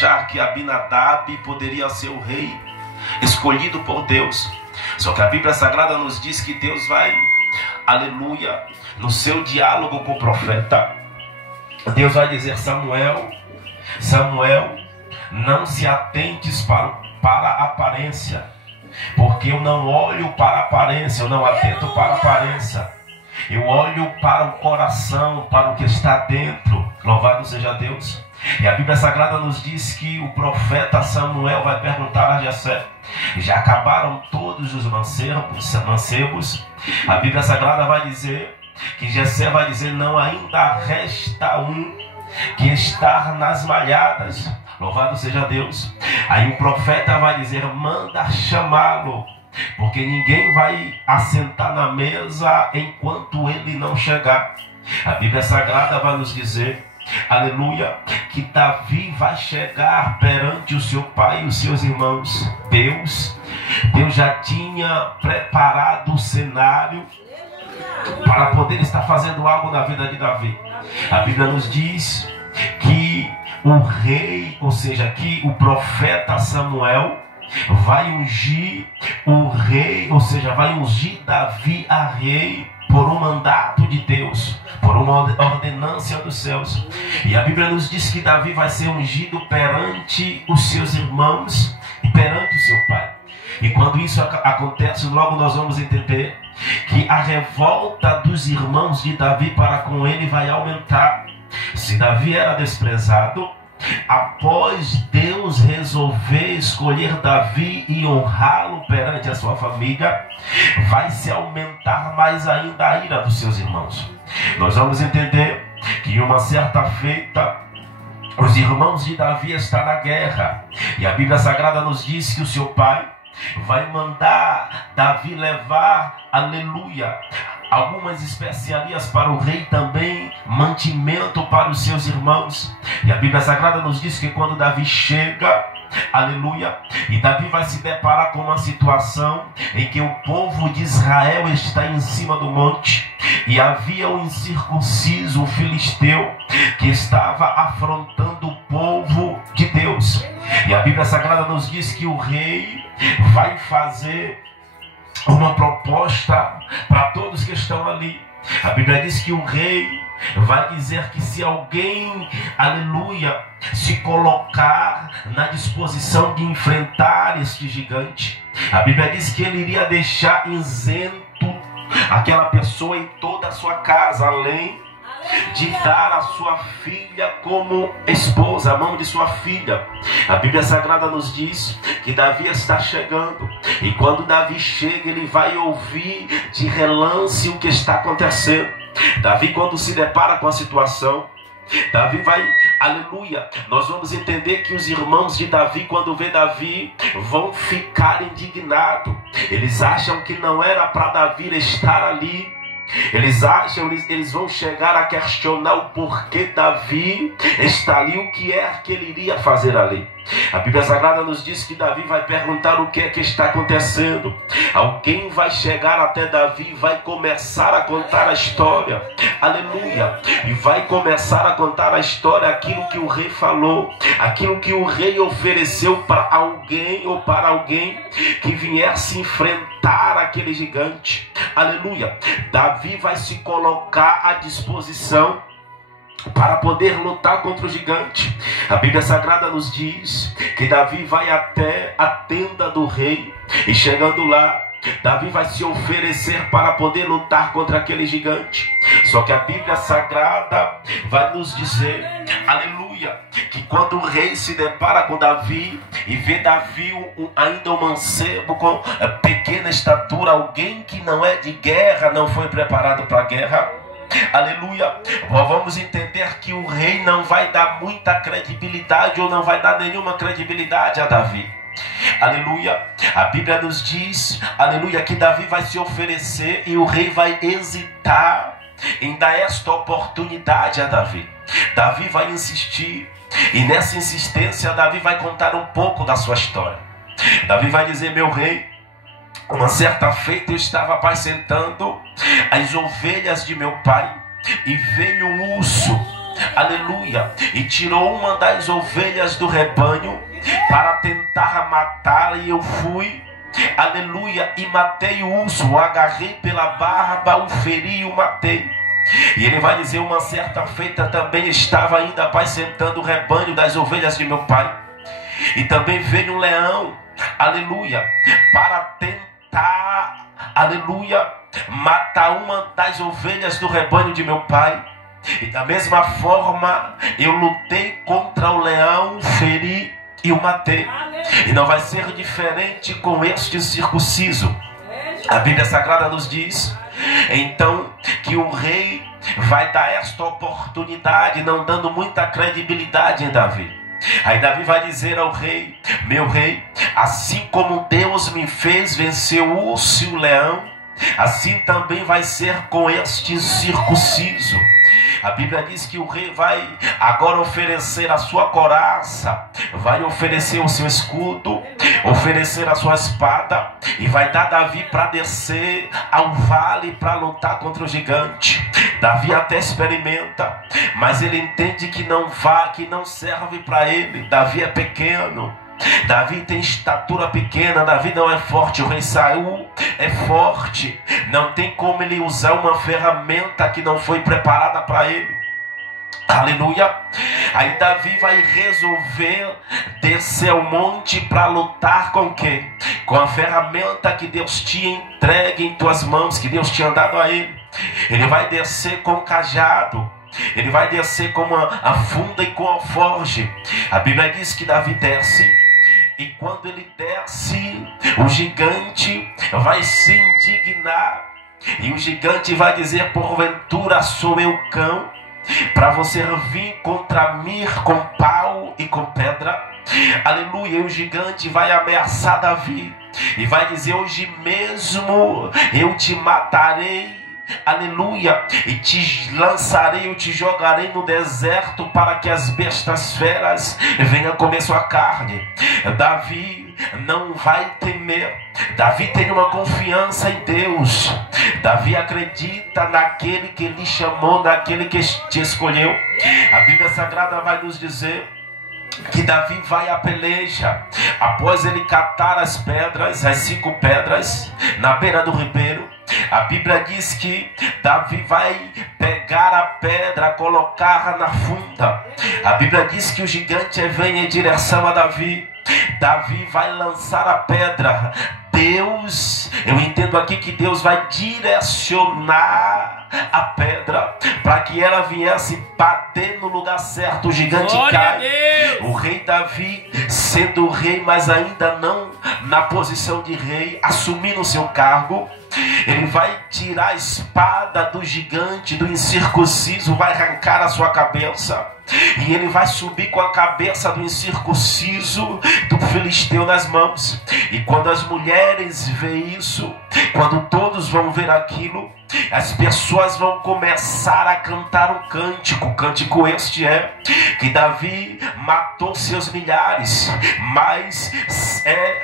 achar que Abinadab poderia ser o rei escolhido por Deus. Só que a Bíblia Sagrada nos diz que Deus vai, aleluia, no seu diálogo com o profeta, Deus vai dizer: Samuel, Samuel, não se atentes para a aparência, porque eu não olho para a aparência, eu não atento para a aparência, eu olho para o coração, para o que está dentro. Louvado seja Deus. E a Bíblia Sagrada nos diz que o profeta Samuel vai perguntar a Jessé: já acabaram todos os mancebos? A Bíblia Sagrada vai dizer que Jessé vai dizer: não, ainda resta um que está nas malhadas. Louvado seja Deus. Aí o profeta vai dizer: manda chamá-lo, porque ninguém vai assentar na mesa enquanto ele não chegar. A Bíblia Sagrada vai nos dizer, aleluia, que Davi vai chegar perante o seu pai e os seus irmãos. Deus já tinha preparado o cenário para poder estar fazendo algo na vida de Davi. A Bíblia nos diz que o rei, ou seja, que o profeta Samuel vai ungir o rei, ou seja, vai ungir Davi a rei por um mandato de Deus, por uma ordenância dos céus. E a Bíblia nos diz que Davi vai ser ungido perante os seus irmãos e perante o seu pai. E quando isso acontece, logo nós vamos entender que a revolta dos irmãos de Davi para com ele vai aumentar. Se Davi era desprezado, após Deus resolver escolher Davi e honrá-lo perante a sua família, vai se aumentar mais ainda a ira dos seus irmãos. Nós vamos entender que em uma certa feita, os irmãos de Davi estão na guerra, e a Bíblia Sagrada nos diz que o seu pai vai mandar Davi levar, aleluia, algumas especiarias para o rei, também mantimento para os seus irmãos. E a Bíblia Sagrada nos diz que quando Davi chega, aleluia, e Davi vai se deparar com uma situação em que o povo de Israel está em cima do monte, e havia um incircunciso, um filisteu, que estava afrontando o povo de Deus. E a Bíblia Sagrada nos diz que o rei vai fazer uma proposta para todos que estão ali. A Bíblia diz que o rei vai dizer que se alguém, aleluia, se colocar na disposição de enfrentar este gigante, a Bíblia diz que ele iria deixar isento aquela pessoa e toda a sua casa, além de dar a sua filha como esposa, a mão de sua filha. A Bíblia Sagrada nos diz que Davi está chegando, e quando Davi chega, ele vai ouvir de relance o que está acontecendo. Davi, quando se depara com a situação, Davi vai, aleluia, nós vamos entender que os irmãos de Davi, quando vê Davi, vão ficar indignados. Eles acham que não era para Davi estar ali. Eles vão chegar a questionar o porquê Davi está ali, o que é que ele iria fazer ali. A Bíblia Sagrada nos diz que Davi vai perguntar o que é que está acontecendo. Alguém vai chegar até Davi e vai começar a contar a história, aleluia, e vai começar a contar a história, aquilo que o rei falou, aquilo que o rei ofereceu para alguém, ou para alguém que viesse enfrentar aquele gigante, aleluia. Davi vai se colocar à disposição para poder lutar contra o gigante. A Bíblia Sagrada nos diz que Davi vai até a tenda do rei, e chegando lá, Davi vai se oferecer para poder lutar contra aquele gigante. Só que a Bíblia Sagrada vai nos dizer, aleluia, que quando o rei se depara com Davi e vê Davi ainda um mancebo com pequena estatura, alguém que não é de guerra, não foi preparado para a guerra, aleluia, vamos entender que o rei não vai dar muita credibilidade, ou não vai dar nenhuma credibilidade a Davi. Aleluia, a Bíblia nos diz, aleluia, que Davi vai se oferecer e o rei vai hesitar em dar esta oportunidade a Davi. Davi vai insistir, e nessa insistência Davi vai contar um pouco da sua história. Davi vai dizer: meu rei, uma certa feita eu estava apacentando as ovelhas de meu pai, e veio um urso aleluia, e tirou uma das ovelhas do rebanho para tentar matá-la, e eu fui, aleluia, e matei o urso, o agarrei pela barba, o feri e o matei. E ele vai dizer: uma certa feita também estava ainda apacentando o rebanho das ovelhas de meu pai, e também veio um leão, aleluia, para tentar, aleluia, matar uma das ovelhas do rebanho de meu pai. E da mesma forma eu lutei contra o leão, feri e o matei. E não vai ser diferente com este circunciso. A Bíblia Sagrada nos diz então que o rei vai dar esta oportunidade, não dando muita credibilidade em Davi. Aí Davi vai dizer ao rei: meu rei, assim como Deus me fez vencer o urso e o leão, assim também vai ser com este circunciso. A Bíblia diz que o rei vai agora oferecer a sua couraça, vai oferecer o seu escudo, oferecer a sua espada, e vai dar Davi para descer ao vale para lutar contra o gigante. Davi até experimenta, mas ele entende que não serve para ele. Davi é pequeno, Davi tem estatura pequena, Davi não é forte. O rei Saul é forte, não tem como ele usar uma ferramenta que não foi preparada para ele. Aleluia. Aí Davi vai resolver descer ao monte para lutar com quem? Com a ferramenta que Deus tinha entregue em tuas mãos, que Deus tinha dado a ele. Ele vai descer com o cajado, ele vai descer com a funda e com a alforge. A Bíblia diz que Davi desce, e quando ele desce, o gigante vai se indignar, e o gigante vai dizer: porventura sou eu cão para você vir contra mim com pau e com pedra? Aleluia. E o gigante vai ameaçar Davi e vai dizer: hoje mesmo eu te matarei, aleluia, e te lançarei, eu te jogarei no deserto para que as bestas feras venham comer sua carne. Davi não vai temer. Davi tem uma confiança em Deus. Davi acredita naquele que lhe chamou, naquele que te escolheu. A Bíblia Sagrada vai nos dizer que Davi vai à peleja, após ele catar as pedras, as 5 pedras na beira do ribeiro. A Bíblia diz que Davi vai pegar a pedra, colocar na funda. A Bíblia diz que o gigante vem em direção a Davi. Davi vai lançar a pedra. Deus, eu entendo aqui que Deus vai direcionar a pedra para que ela viesse bater no lugar certo. O gigante cai. O rei Davi, sendo o rei, mas ainda não na posição de rei, assumindo o seu cargo, ele vai tirar a espada do gigante, do incircunciso, vai arrancar a sua cabeça, e ele vai subir com a cabeça do incircunciso do filisteu nas mãos. E quando as mulheres veem isso, quando todos vão ver aquilo, as pessoas vão começar a cantar um cântico. Cântico este é que Davi matou seus milhares, mas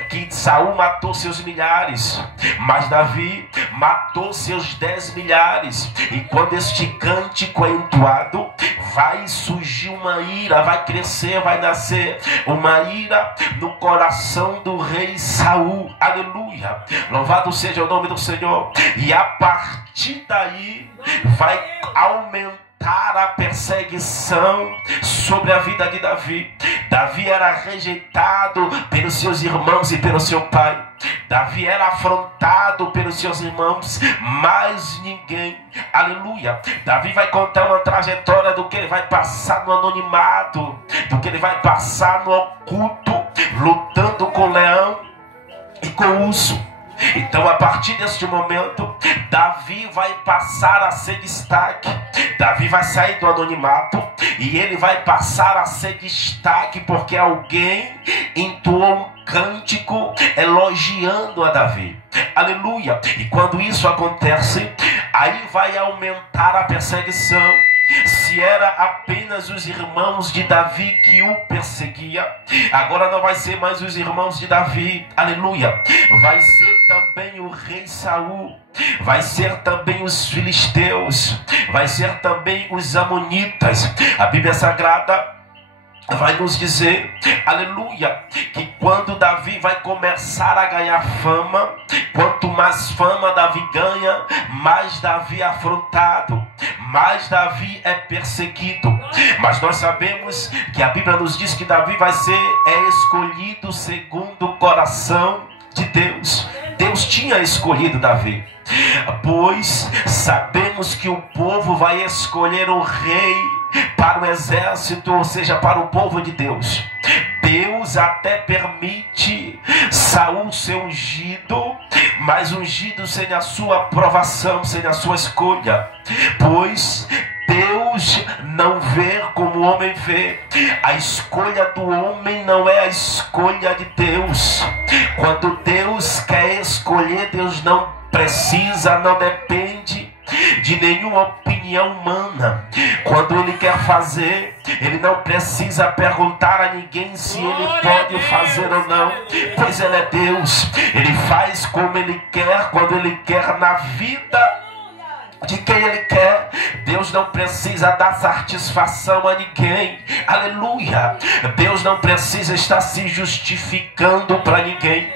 que Saul matou seus milhares, mas Davi matou seus 10 milhares. E quando este cântico é entoado, vai surgir uma ira, vai crescer, vai nascer uma ira no coração do rei Saul. Aleluia, louvado seja o nome do Senhor. E a partir daí vai aumentar a perseguição sobre a vida de Davi. Davi era rejeitado pelos seus irmãos e pelo seu pai. Davi era afrontado pelos seus irmãos, mas ninguém, aleluia. Davi vai contar uma trajetória do que ele vai passar no anonimato, do que ele vai passar no oculto, lutando com o leão e com o urso. Então, a partir deste momento, Davi vai passar a ser destaque. Davi vai sair do anonimato e ele vai passar a ser destaque, porque alguém entoou um cântico elogiando a Davi. Aleluia. E quando isso acontece, aí vai aumentar a perseguição. se era apenas os irmãos de Davi que o perseguia, agora não vai ser mais os irmãos de Davi, aleluia, vai ser também o rei Saul, vai ser também os filisteus, vai ser também os amonitas. A Bíblia Sagrada vai nos dizer, aleluia, que quando Davi vai começar a ganhar fama, quanto mais fama Davi ganha, mais Davi é afrontado, mais Davi é perseguido. Mas nós sabemos que a Bíblia nos diz que Davi vai ser escolhido segundo o coração de Deus. Deus tinha escolhido Davi, pois sabemos que o povo vai escolher um rei para o exército, ou seja, para o povo de Deus. Deus até permite Saul ser ungido, mas ungido sem a sua aprovação, sem a sua escolha, pois Deus não vê como o homem vê. A escolha do homem não é a escolha de Deus. Quando Deus quer escolher, Deus não precisa, não depende de nenhuma opinião humana. Quando Ele quer fazer, Ele não precisa perguntar a ninguém se Ele pode fazer ou não, pois Ele é Deus. Ele faz como Ele quer, quando Ele quer, na vida de quem Ele quer. Deus não precisa dar satisfação a ninguém, aleluia. Deus não precisa estar se justificando para ninguém.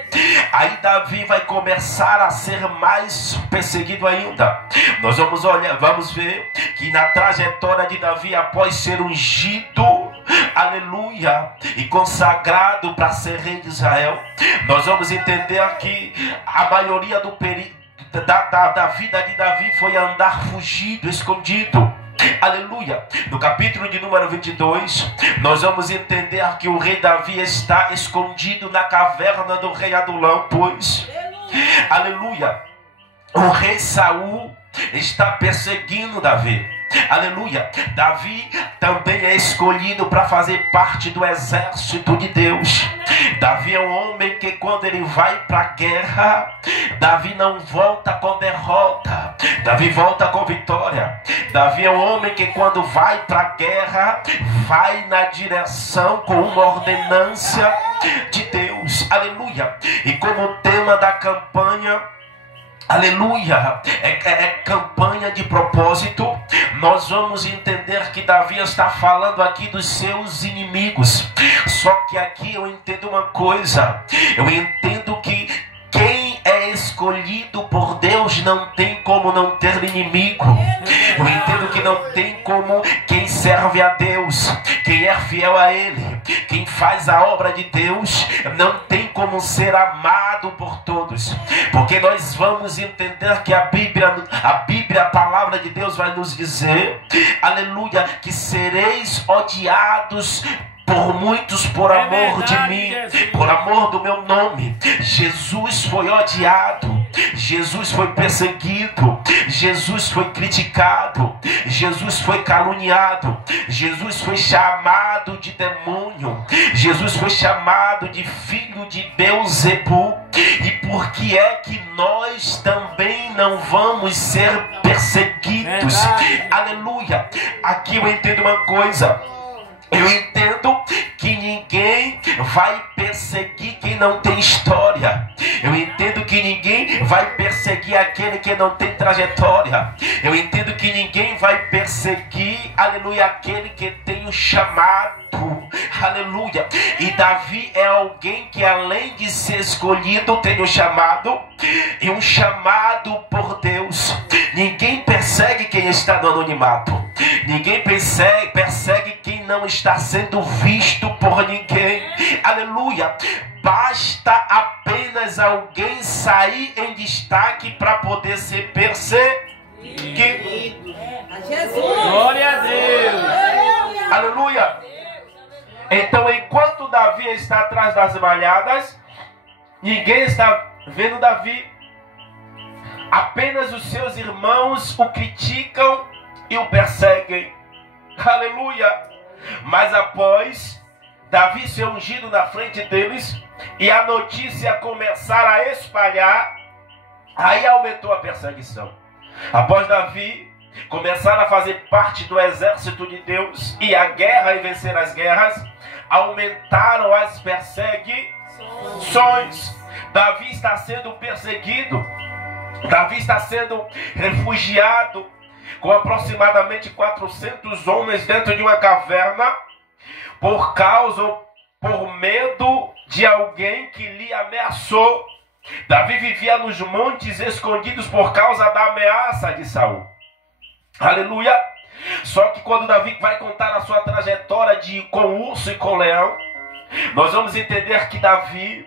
Aí Davi vai começar a ser mais perseguido ainda. Nós vamos olhar, vamos ver que na trajetória de Davi, após ser ungido, aleluia, e consagrado para ser rei de Israel, nós vamos entender que a maioria do período da vida de Davi foi andar fugido, escondido, aleluia. No capítulo de número 22, nós vamos entender que o rei Davi está escondido na caverna do rei Adulão, pois, aleluia, o rei Saul está perseguindo Davi, aleluia. Davi também é escolhido para fazer parte do exército de Deus. Davi é um homem que quando ele vai para a guerra, Davi não volta com derrota, Davi volta com vitória. Davi é um homem que quando vai para a guerra, vai na direção com uma ordenância de Deus, aleluia. E como tema da campanha, aleluia, é campanha de propósito, nós vamos entender que Davi está falando aqui dos seus inimigos. Só que aqui eu entendo uma coisa, eu entendo que quem é escolhido por Deus não tem como não ter inimigo. Eu entendo que não tem como quem serve a Deus, quem é fiel a Ele, quem faz a obra de Deus, não tem como ser amado por todos. Porque nós vamos entender que a Bíblia, a palavra de Deus vai nos dizer, aleluia, que sereis odiados por muitos por amor de mim, por amor do meu nome. Jesus foi odiado, Jesus foi perseguido, Jesus foi criticado, Jesus foi caluniado, Jesus foi chamado de demônio, Jesus foi chamado de filho de Beelzebu. E por que é que nós também não vamos ser perseguidos? Aleluia. Aqui eu entendo uma coisa, eu entendo que ninguém vai perseguir quem não tem história. Eu entendo que ninguém vai perseguir aquele que não tem trajetória. Eu entendo que ninguém vai perseguir, aleluia, aquele que tem o chamado. Aleluia. E Davi é alguém que, além de ser escolhido, tem um chamado, e um chamado por Deus. Ninguém persegue quem está no anonimato. Ninguém persegue quem não está sendo visto por ninguém. Aleluia. Basta apenas alguém sair em destaque para poder ser perseguido. Glória a Deus. Aleluia. Então, enquanto Davi está atrás das malhadas, ninguém está vendo Davi. Apenas os seus irmãos o criticam e o perseguem. Aleluia. Mas após Davi ser ungido na frente deles e a notícia começar a espalhar, aí aumentou a perseguição. Após Davi começar a fazer parte do exército de Deus, e a guerra e vencer as guerras, aumentaram as perseguições. Davi está sendo perseguido, Davi está sendo refugiado, com aproximadamente 400 homens dentro de uma caverna, por medo de alguém que lhe ameaçou. Davi vivia nos montes escondidos por causa da ameaça de Saul. Aleluia! Só que quando Davi vai contar a sua trajetória com urso e com leão, nós vamos entender que Davi,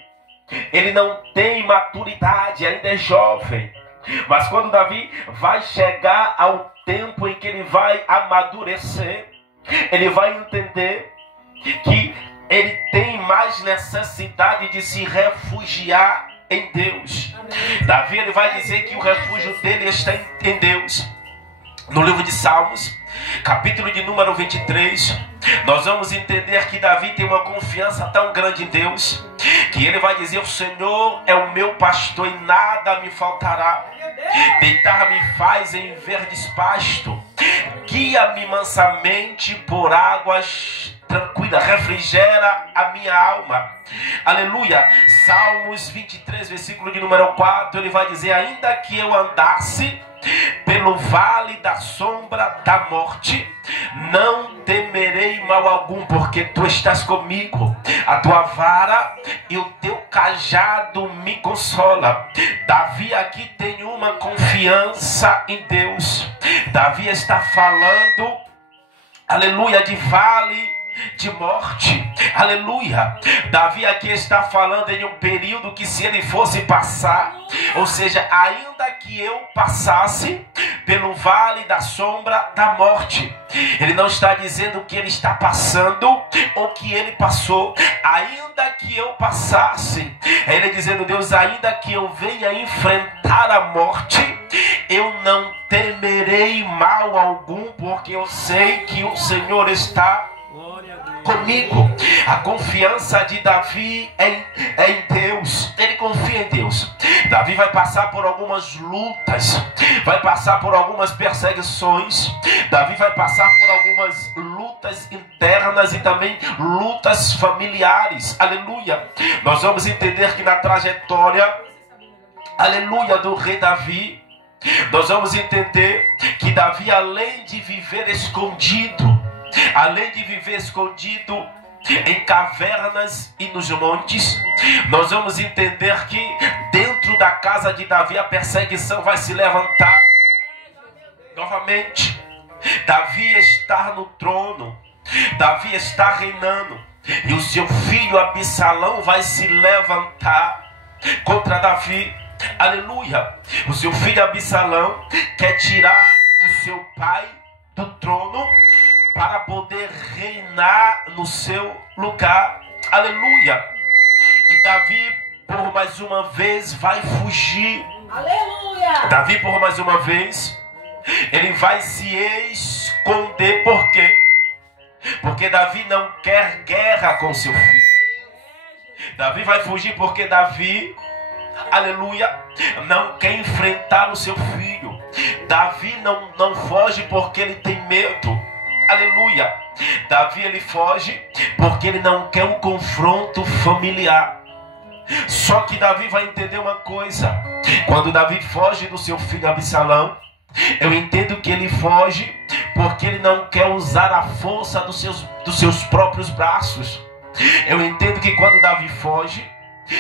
ele não tem maturidade, ainda é jovem. Mas quando Davi vai chegar ao tempo em que ele vai amadurecer, ele vai entender que ele tem mais necessidade de se refugiar em Deus. Davi, ele vai dizer que o refúgio dele está em Deus. No livro de Salmos, capítulo de número 23, nós vamos entender que Davi tem uma confiança tão grande em Deus, que ele vai dizer: o Senhor é o meu pastor e nada me faltará. Deitar-me faz em verdes pasto, guia-me mansamente por águas tranquilas, refrigera a minha alma. Aleluia. Salmos 23, versículo de número 4, ele vai dizer: ainda que eu andasse pelo vale da sombra da morte, não temerei mal algum, porque tu estás comigo. A tua vara e o teu cajado me consola. Davi aqui tem uma confiança em Deus. Davi está falando, aleluia, de vale de morte. Aleluia. Davi aqui está falando em um período que, se ele fosse passar, ou seja, ainda que eu passasse pelo vale da sombra da morte, ele não está dizendo que ele está passando ou que ele passou. Ainda que eu passasse, ele dizendo: Deus, ainda que eu venha enfrentar a morte, eu não temerei mal algum, porque eu sei que o Senhor está comigo. A confiança de Davi é em Deus. Ele confia em Deus. Davi vai passar por algumas lutas, vai passar por algumas perseguições. Davi vai passar por algumas lutas internas e também lutas familiares. Aleluia. Nós vamos entender que na trajetória, aleluia, do rei Davi, nós vamos entender que Davi, além de viver escondido, em cavernas e nos montes, nós vamos entender que dentro da casa de Davi a perseguição vai se levantar novamente. Davi está no trono, Davi está reinando, e o seu filho Absalão vai se levantar contra Davi. Aleluia. O seu filho Absalão quer tirar o seu pai do trono para poder reinar no seu lugar. Aleluia. E Davi, por mais uma vez, vai fugir. Aleluia. Davi, por mais uma vez, ele vai se esconder. Por quê? Porque Davi não quer guerra com seu filho. Davi vai fugir porque Davi, aleluia, não quer enfrentar o seu filho. Davi não foge porque ele tem medo. Aleluia. Davi, ele foge porque ele não quer um confronto familiar. Só que Davi vai entender uma coisa: quando Davi foge do seu filho Absalão, eu entendo que ele foge porque ele não quer usar a força dos seus próprios braços. Eu entendo que quando Davi foge,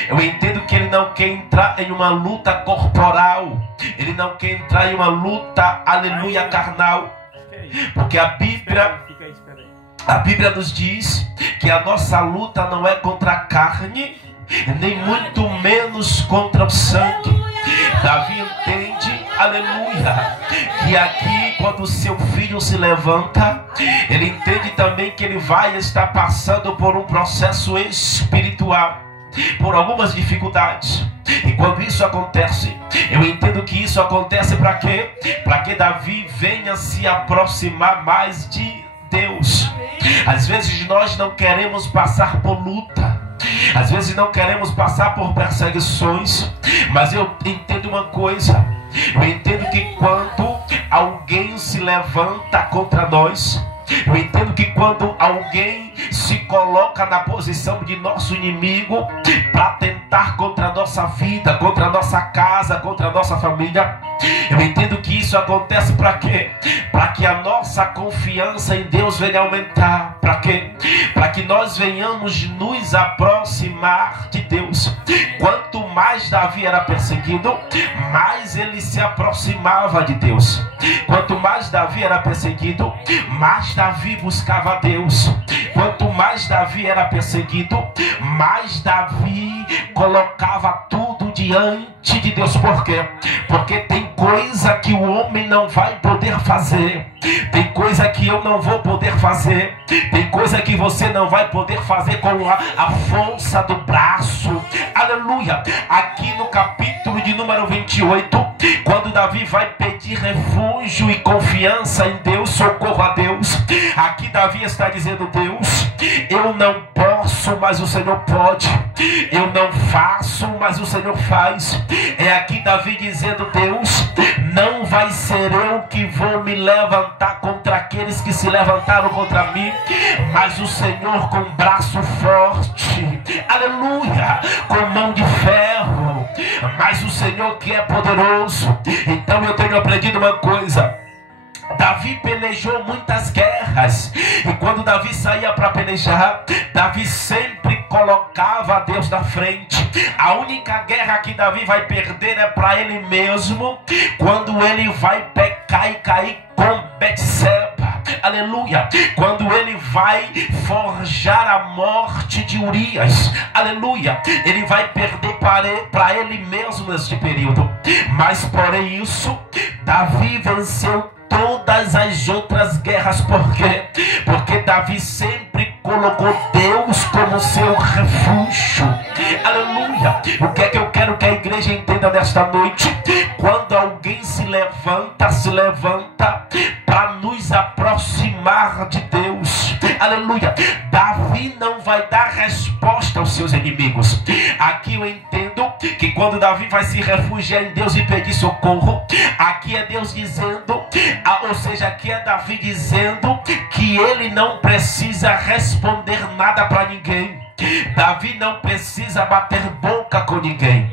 eu entendo que ele não quer entrar em uma luta corporal, ele não quer entrar em uma luta, aleluia, carnal. Porque a Bíblia nos diz que a nossa luta não é contra a carne, nem muito menos contra o sangue. Davi entende, aleluia, que aqui, quando o seu filho se levanta, ele entende também que ele vai estar passando por um processo espiritual, por algumas dificuldades. E quando isso acontece, eu entendo que isso acontece para quê? Para que Davi venha se aproximar mais de Deus. Às vezes nós não queremos passar por luta, às vezes não queremos passar por perseguições, mas eu entendo uma coisa: eu entendo que quando alguém se levanta contra nós, eu entendo que quando alguém se coloca na posição de nosso inimigo para tentar contra a nossa vida, contra a nossa casa, contra a nossa família, eu entendo que isso acontece para quê? Para que a nossa confiança em Deus venha aumentar. Para quê? Para que nós venhamos nos aproximar de Deus. Quanto mais Davi era perseguido, mais ele se aproximava de Deus. Quanto mais Davi era perseguido, mais Davi buscava Deus. Quanto mais Davi era perseguido, mais Davi colocava tudo diante de Deus. Por quê? Porque tem coisa que o homem não vai poder fazer. Tem coisa que eu não vou poder fazer. Tem coisa que você não vai poder fazer com a força do braço. Aleluia. Aqui no capítulo de número 28, quando Davi vai pedir refúgio e confiança em Deus, socorro a Deus, aqui Davi está dizendo: Deus, eu não posso, mas o Senhor pode. Eu não faço, mas o Senhor faz. É aqui Davi dizendo: Deus, não vai ser eu que vou me levantar contra aqueles que se levantaram contra mim, mas o Senhor com braço forte, aleluia, com mão de ferro, mas o Senhor que é poderoso. Então eu tenho aprendido uma coisa: Davi pelejou muitas guerras, e quando Davi saía para pelejar, Davi sempre colocava Deus na frente. A única guerra que Davi vai perder é para ele mesmo, quando ele vai pecar e cair com Betseba. Aleluia. Quando ele vai forjar a morte de Urias, aleluia, ele vai perder para ele mesmo neste período. Mas porém isso, Davi venceu todas as outras guerras. Por quê? Porque Davi sempre colocou Deus como seu refúgio. Aleluia. O que é que eu quero que a igreja entenda nesta noite? Quando alguém se levanta para nos aproximar de Deus, aleluia, Davi não vai dar resposta aos seus inimigos. Aqui eu entendo que quando Davi vai se refugiar em Deus e pedir socorro, aqui é Deus dizendo, ou seja, aqui é Davi dizendo que ele não precisa responder nada para ninguém. Davi não precisa bater boca com ninguém.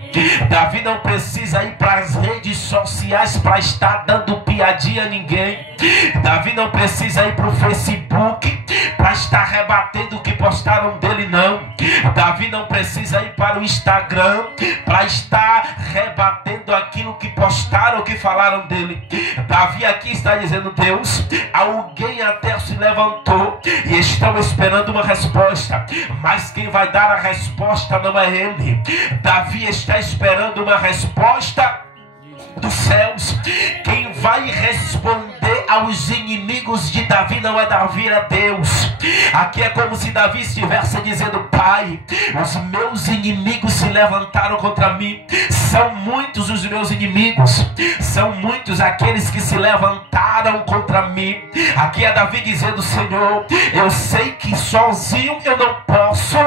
Davi não precisa ir para as redes sociais para estar dando piadinha a ninguém. Davi não precisa ir para o Facebook para estar rebatendo o que postaram dele, não. Davi não precisa ir para o Instagram para estar rebatendo aquilo que postaram ou que falaram dele. Davi aqui está dizendo: Deus, alguém até se levantou e estão esperando uma resposta, mas quem vai dar a resposta não é ele. Davi está esperando uma resposta dos céus. Quem vai responder aos inimigos de Davi não é Davi, é Deus. Aqui é como se Davi estivesse dizendo: Pai, os meus inimigos se levantaram contra mim. São muitos os meus inimigos, são muitos aqueles que se levantaram contra mim. Aqui é Davi dizendo: Senhor, eu sei que sozinho eu não posso,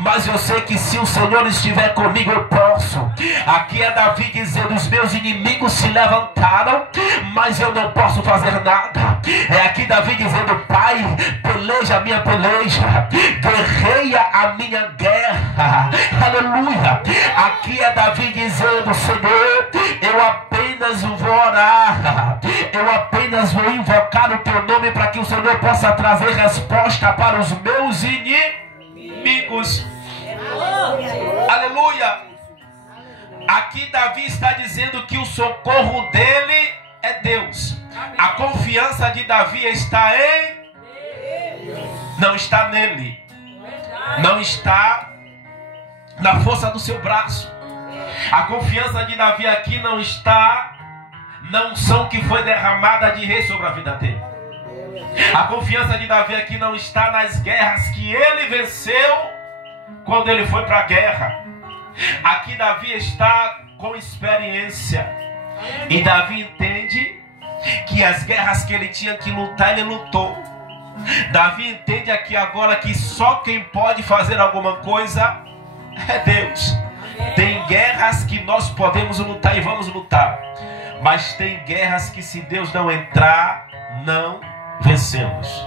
mas eu sei que se o Senhor estiver comigo eu posso. Aqui é Davi dizendo: os meus inimigos se levantaram, mas eu não posso fazer nada. É aqui Davi dizendo: Pai, peleja a minha peleja, guerreia a minha guerra. Aleluia. Aqui é Davi dizendo: Senhor, eu apenas vou orar, eu apenas vou invocar o teu nome para que o Senhor possa trazer resposta para os meus inimigos. Aleluia. Aqui Davi está dizendo que o socorro dele é Deus. A confiança de Davi está em Deus. Não está nele. Não está na força do seu braço. A confiança de Davi aqui não está na unção que foi derramada de rei sobre a vida dele. A confiança de Davi aqui não está nas guerras que ele venceu quando ele foi para a guerra. Aqui Davi está com experiência. E Davi entende que as guerras que ele tinha que lutar, ele lutou. Davi entende aqui agora que só quem pode fazer alguma coisa é Deus. Tem guerras que nós podemos lutar e vamos lutar, Mas tem guerras que, se Deus não entrar, não vencemos.